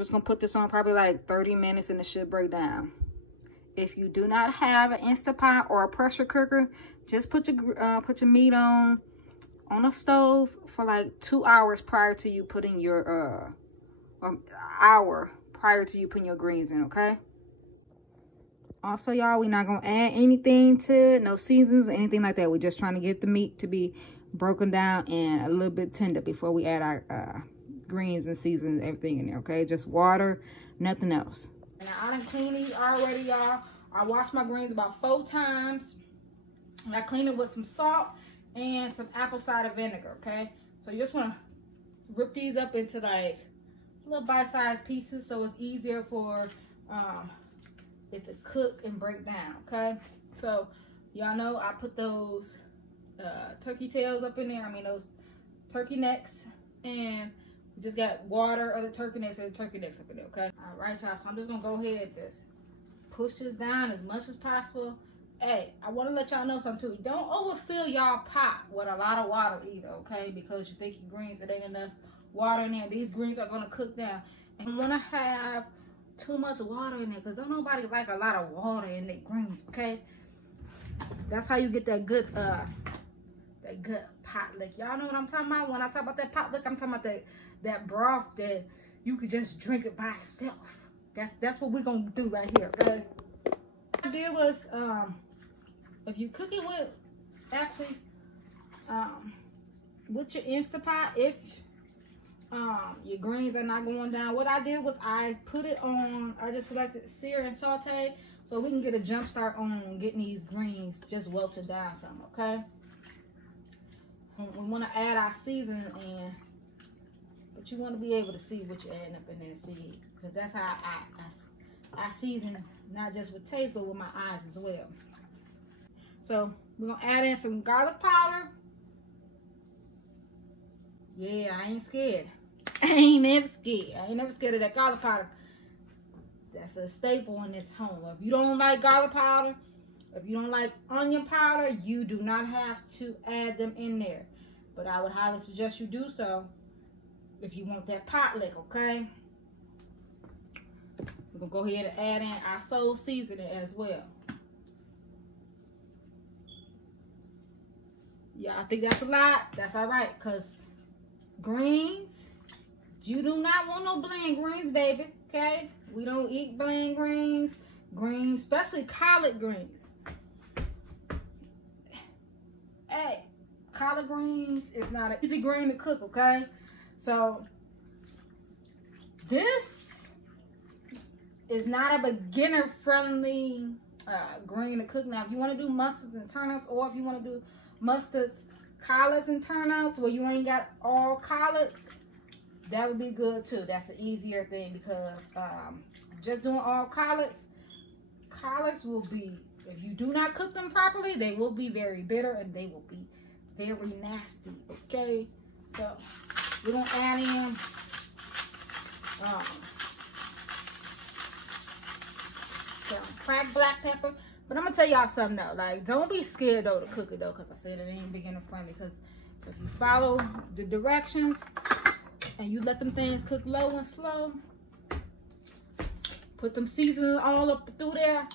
just gonna put this on probably like 30 minutes and it should break down. If you do not have an Instant Pot or a pressure cooker, just put your meat on a stove for like 2 hours prior to you putting your or hour prior to you putting your greens in, okay? Also, y'all, we're not gonna add anything to it, no seasons or anything like that. We're just trying to get the meat to be broken down and a little bit tender before we add our greens and seasons, everything in there, okay? Just water, nothing else. And I done cleaned these already, y'all. I washed my greens about 4 times. And I cleaned it with some salt and some apple cider vinegar, okay? So you just want to rip these up into like little bite-sized pieces so it's easier for it to cook and break down, okay? So y'all know I put those turkey tails up in there. I mean those turkey necks, and we just got water of the turkey necks and the turkey necks up in there, okay? All right, y'all. So I'm just gonna go ahead and just push this down as much as possible. Hey, I want to let y'all know something too. Don't overfill y'all pot with a lot of water either, okay? Because you think your greens, it ain't enough water in there. These greens are gonna cook down, and you want to have too much water in there because don't nobody like a lot of water in their greens, okay? That's how you get that good pot lick. Y'all know what I'm talking about? When I talk about that pot lick, I'm talking about that broth that you could just drink it by itself. That's what we're gonna do right here, okay? What I did was if you cook it with with your Instant Pot, if your greens are not going down, what I did was I put it on, I just selected sear and saute so we can get a jump start on getting these greens just wilted down some, okay? We want to add our seasoning in, but you want to be able to see what you're adding up in there, see, because that's how I season, not just with taste but with my eyes as well. So we're gonna add in some garlic powder. Yeah, I ain't scared. I ain't never scared of that garlic powder. That's a staple in this home. If you don't like garlic powder, if you don't like onion powder, you do not have to add them in there. But I would highly suggest you do so if you want that pot lick, okay? We're gonna go ahead and add in our soul seasoning as well. Yeah, I think that's a lot. That's all right, because greens, you do not want no bland greens, baby, okay? We don't eat bland greens, especially collard greens. Hey, collard greens is not an easy green to cook, okay? So this is not a beginner friendly green to cook. Now if you want to do mustards and turnips, or if you want to do mustards, collards and turnips where you ain't got all collards, that would be good too. That's the easier thing, because just doing all collards will be, if you do not cook them properly, they will be very bitter and they will be very nasty, okay? So we're gonna add in some cracked black pepper. But I'm gonna tell y'all something though, like, don't be scared though to cook it though, because I said it ain't beginner friendly. Because if you follow the directions and you let them things cook low and slow, put them seasonings all up through there,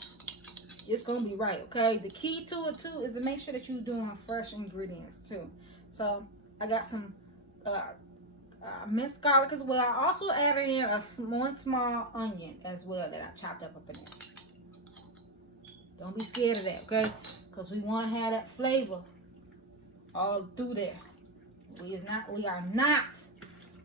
it's gonna be right, okay? The key to it too is to make sure that you're doing fresh ingredients too. So I got some minced garlic as well. I also added in one small onion as well that I chopped up in there. Don't be scared of that, okay? Because we want to have that flavor all through there. We are not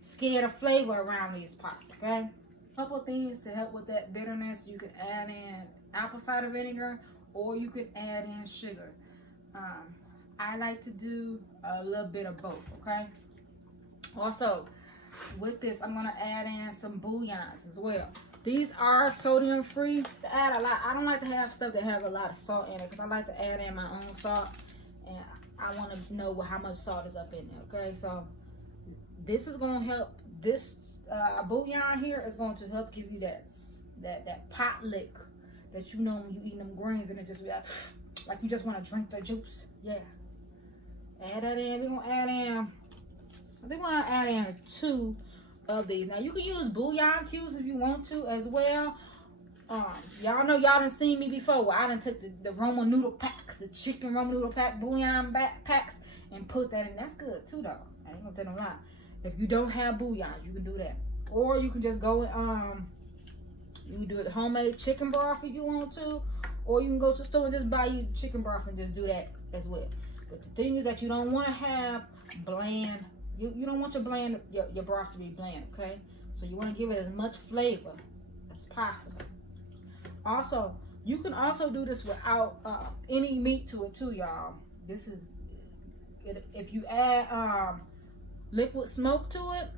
scared of flavor around these pots, okay? A couple of things to help with that bitterness. You can add in apple cider vinegar, or you can add in sugar. I like to do a little bit of both, okay? Also, with this, I'm gonna add in some bouillons as well. These are sodium free. To add a lot, I don't like to have stuff that has a lot of salt in it, because I like to add in my own salt, and I want to know how much salt is up in there, okay? So this is gonna help. This bouillon here is going to help give you that pot lick that you know when you eat them greens and it just like you just want to drink the juice. Yeah. Add that in. We're gonna add in, I think we're gonna add in 2 of these. Now you can use bouillon cubes if you want to as well. Y'all know y'all done seen me before. I done took the Roman noodle packs, the chicken Roman noodle pack, bouillon packs, and put that in. That's good too, though. I ain't gonna tell no lie. If you don't have bouillon, you can do that, or you can just go you can do it homemade chicken broth if you want to, or you can go to the store and just buy you chicken broth and just do that as well. But the thing is that you don't want to have bland. You don't want your broth to be bland, okay? So you want to give it as much flavor as possible. Also, you can also do this without any meat to it too, y'all. This is if you add liquid smoke to it.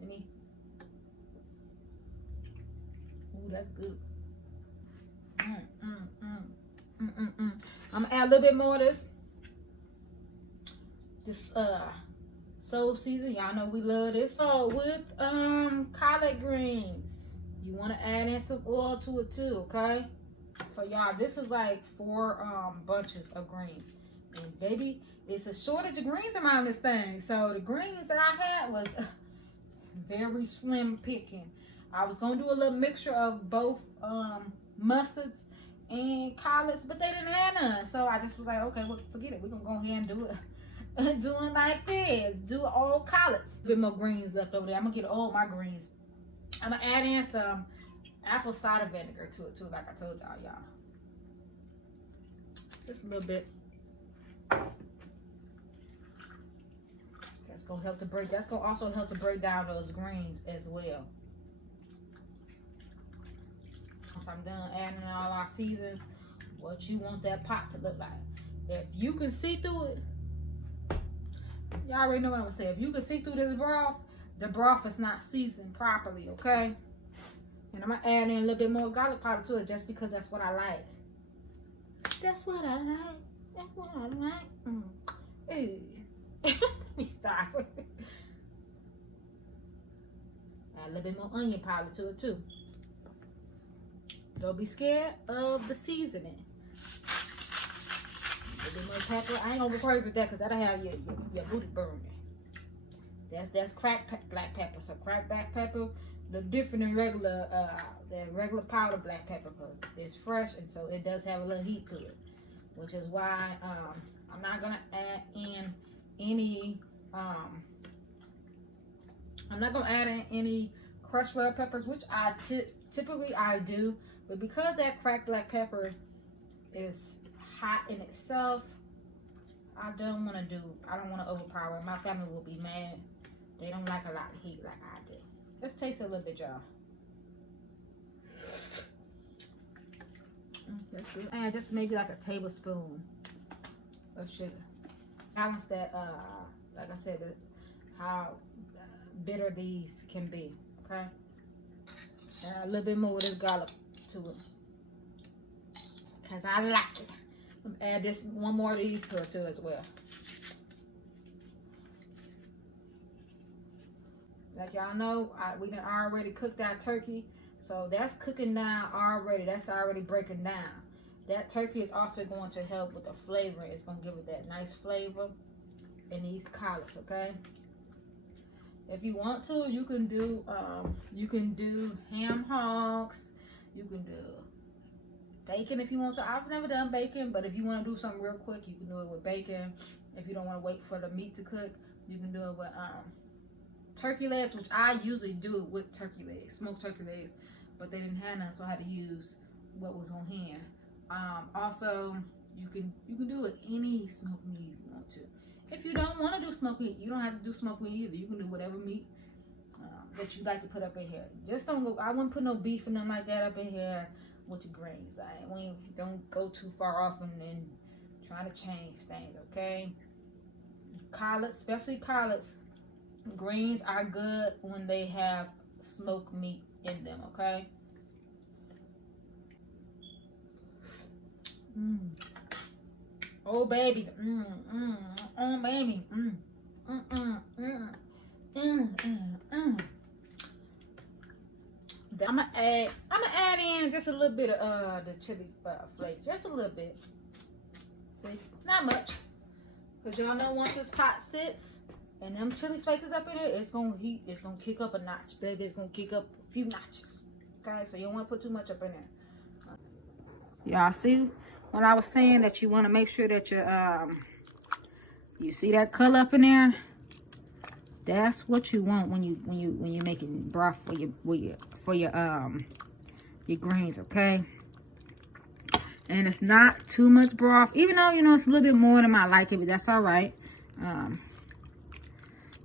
Let me. Ooh, that's good. I'm gonna add a little bit more of this soul season. Y'all know we love this. So with collard greens, you want to add in some oil to it too, okay? So y'all, this is like 4 bunches of greens, and baby, it's a shortage of greens around this thing. So the greens that I had was very slim picking. I was gonna do a little mixture of both mustards and collards, but they didn't have none. So I just was like, okay, well, forget it. We're gonna go ahead and do it. Doing like this, do all collards. A bit more greens left over there. I'm gonna get all my greens. I'm gonna add in some apple cider vinegar to it too, like I told y'all, just a little bit. That's gonna help to break. That's gonna also help to break down those greens as well. Once I'm done adding all our seasons, what you want that pot to look like. If you can see through it, y'all already know what I'm gonna say. If you can see through this broth, the broth is not seasoned properly, okay? And I'm gonna add in a little bit more garlic powder to it just because that's what I like. That's what I like. That's what I like. Hey. Let me stop. Add a little bit more onion powder to it too. Don't be scared of the seasoning. A little bit more pepper. I ain't gonna go crazy with that because that'll have your booty burning. That's cracked black pepper. So cracked black pepper, the different than regular powder black pepper because it's fresh and so it does have a little heat to it, which is why I'm not gonna add in any crushed red peppers, which I typically do, but because that cracked black pepper is hot in itself, I don't want to overpower it. My family will be mad. They don't like a lot of heat like I do. Let's taste it a little bit, y'all. That's good. And just maybe like a tablespoon of sugar. Balance that, like I said, how bitter these can be, okay? And a little bit more of this garlic to it. Because I like it. Add this one more of these to it too as well. Like y'all know, we done already cooked our turkey, so that's cooking down already. That's already breaking down. That turkey is also going to help with the flavor. It's gonna give it that nice flavor in these collards, okay? If you want to, you can do ham hocks. You can do bacon if you want to. I've never done bacon, but if you want to do something real quick, you can do it with bacon. If you don't want to wait for the meat to cook, you can do it with turkey legs, which I usually do it with turkey legs, smoked turkey legs, but they didn't have none, so I had to use what was on hand. Also, you can do it any smoked meat if you want to. If you don't want to do smoked meat, you don't have to do smoked meat either. You can do whatever meat that you like to put up in here. Just don't go. I wouldn't put no beef or nothing like that up in here with your greens. Don't go too far off and then trying to change things. Okay. Collards, especially collards, greens are good when they have smoked meat in them. Okay. Oh baby, oh baby, I'm gonna add in just a little bit of the chili flakes, just a little bit. See, not much, because y'all know once this pot sits, And them chili flakes up in there, it's gonna heat, it's gonna kick up a notch, baby. It's gonna kick up a few notches. Okay, so you don't want to put too much up in there. Y'all see when I was saying that you want to make sure that you see that color up in there? That's what you want when you're making broth for your greens, okay? And it's not too much broth, even though, you know, it's a little bit more than I like it, but that's all right.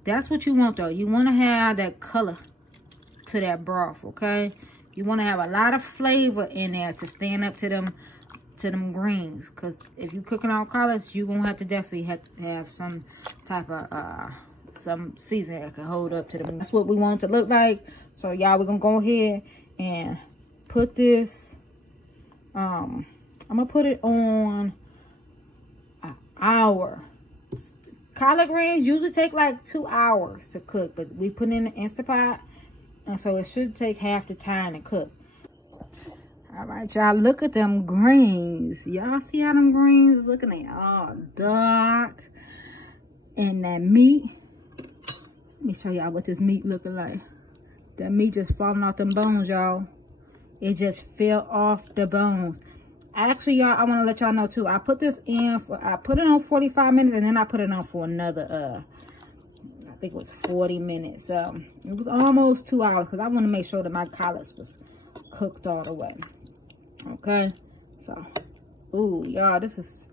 That's what you want, though. You want to have that color to that broth, okay? You want to have a lot of flavor in there to stand up to them greens, because if you're cooking all colors, you're gonna have to definitely have some type of some seasoning that can hold up to them. That's what we want it to look like. So y'all, we're gonna go ahead and put this, I'm gonna put it on an hour. Collard greens usually take like 2 hours to cook, but we put in the Instant Pot, and so it should take half the time to cook. All right, y'all, look at them greens. Y'all see how them greens is looking? They all dark. And that meat, let me show y'all what this meat looking like. That meat just falling off them bones, y'all. It just fell off the bones. Actually, y'all, I want to let y'all know too. I put this in for, I put it on 45 minutes, and then I put it on for another, I think it was 40 minutes. It was almost 2 hours, because I want to make sure that my collards was cooked all the way. Okay, so, ooh, y'all, this is,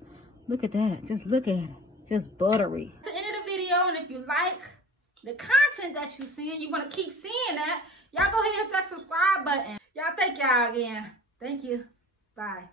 look at that. Just look at it. Just buttery. To the end of the video, and if you like the content that you're seeing, you want to keep seeing that, y'all go ahead and hit that subscribe button. Y'all, thank y'all again. Thank you. Bye.